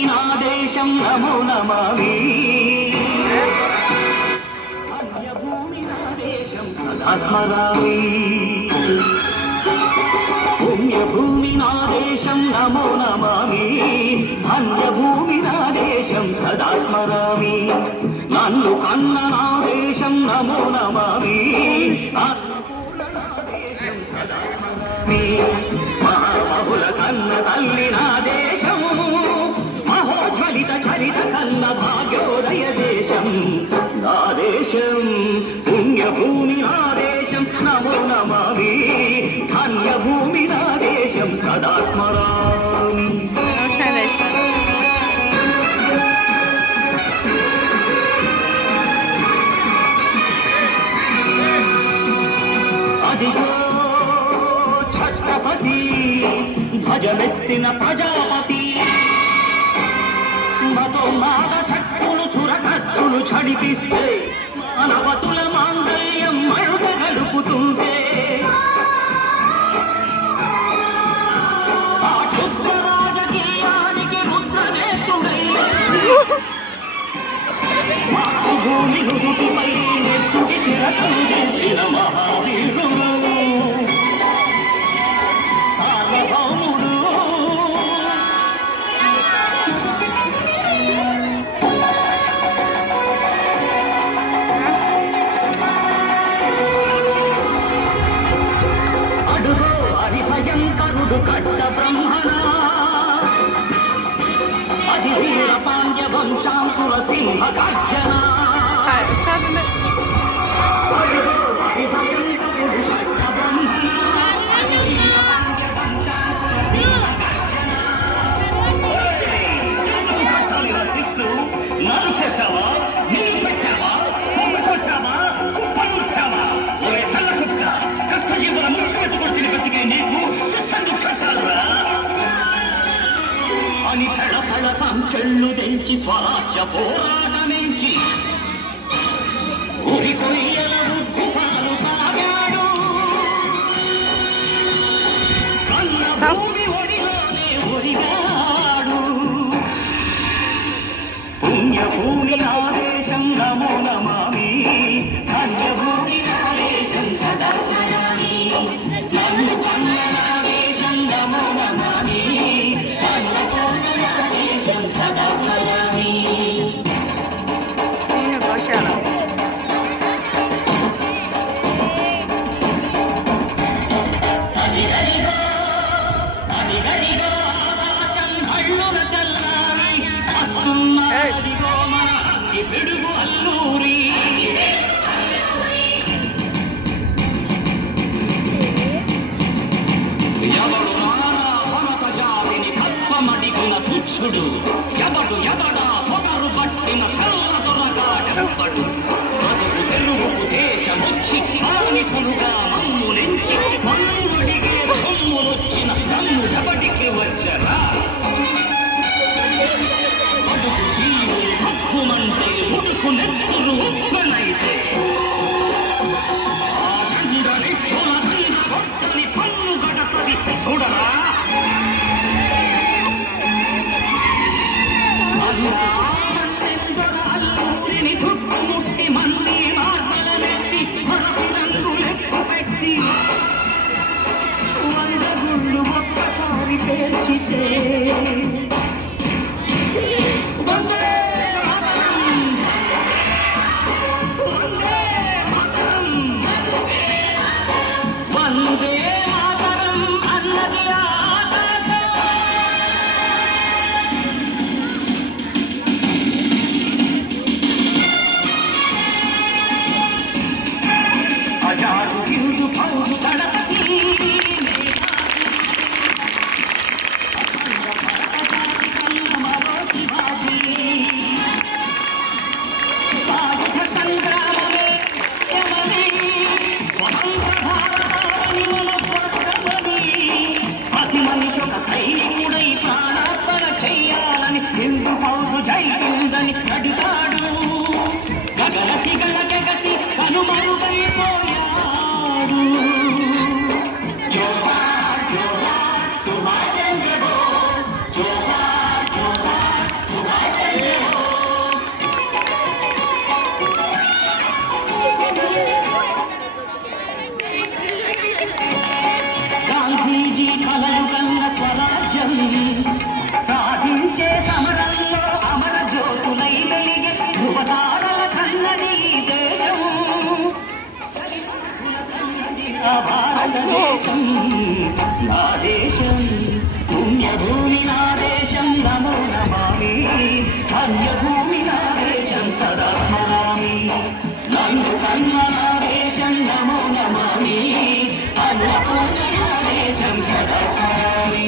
పుణ్యభూమి నా దేశం నమో నమామి పుణ్యభూమి నా దేశం సదా స్మరామి పుణ్యభూమి నా దేశం నమో నమామి ధన్యభూమి నా దేశం సదా స్మరామి నన్ను కన్న నా దేశం నమో నమామి మహాబహుల కన్న తల్లి నా దేశం మహోజ్వలిత చరిత కన్న భాగ్యోదయ దేశం నా దేశం పుణ్యభూమి నా దేశం నమో నమామి ధన్యభూమి నా దేశం సదా స్మరామి అదిగో ఛత్రపతి భజమెత్తిన ప్రజాపతి మతోన్మాద శక్తులు సురకత్తులు చడిపిస్తే అనవతుల మాంగళ్యం మరుగ గడుపుతుంటే ఆ క్షుద్ర రాజకీయానికి రుద్రనేతుడై మాతృభూమి నుదుటిపై నెత్తుకి చిరతలు చేసిన మహావీరుడు సార్వభౌముడు అడుగో హరిభయంకరుడు కట్ట బ్రహ్మణ అది వీర పాండ్య వంశాంకుల సింహ గర్జన అడుగో హరిభయంకరుడు కట్ట బ్రహ్మణ నరుకొచ్చావా నీళ్ళు పెట్టావా కొట్టుకొచ్చావా కుప్పలుచ్చావా ఓ తెల్ల కుక్క కష్టజీవుల ముఖ్యపెట్టుకొచ్చిన బతికే నీకు శిక్షలు కట్టాలరా అని పెడపడ సంచెళ్ళు తెంచి స్వరాజ్య పోరాటమించి ఉరి కొయ్యల రుద్దుసాలు తాగాడు కన్న భూమి ఒడిలోనే ఒరిగాడు పుణ్యభూమి నా దేశం నమో నమామి ధన్యభూమి నా దేశం సదా స్మరామి నన్ను కన్న నా దేశం నమో నమామి ధన్యభూమి నా దేశం సదా స్మరామి శ్రీను గోశాల అదిగదిగో అదిగదిగో ఆకాశం హళ్ళున తెల్లారి వస్తున్నదిగో మన అగ్గి పిడుగు అల్లూరి ఎవడు నానా భరత జాతిని తత్వమడిగిన తుచ్చుడు ఎవడు ఎవడా పొగరు పట్టిన తెల్ల దొరగాడెవ్వడు బతుకు తెలుగు దేశమొచ్చి బానిసలుగా మమ్ములించి మన్నుడిగే సొమ్ములొచ్చిన నన్ను ఎవడికి వచ్చరా బతుకు జీవులు హక్కుమంటే ఉడుకు నెత్తులు ఉప్పనైతే ఆ చంద్రని చూడని కొట్టని పన్ను గడపది చూడరా అల్లూరిని చుట్టుముట్టి మంది మార్గలెత్తి మరొక రంగు లెక్క పెట్టి దేశం నా దేశం పుణ్యభూమి నా దేశం నమో నమామి ధన్యభూమి నా దేశం సదా స్మరామి నన్ను కన్న నా దేశం నమో నమామి అన్నపూర్ణ నా దేశం సదా స్మరామి.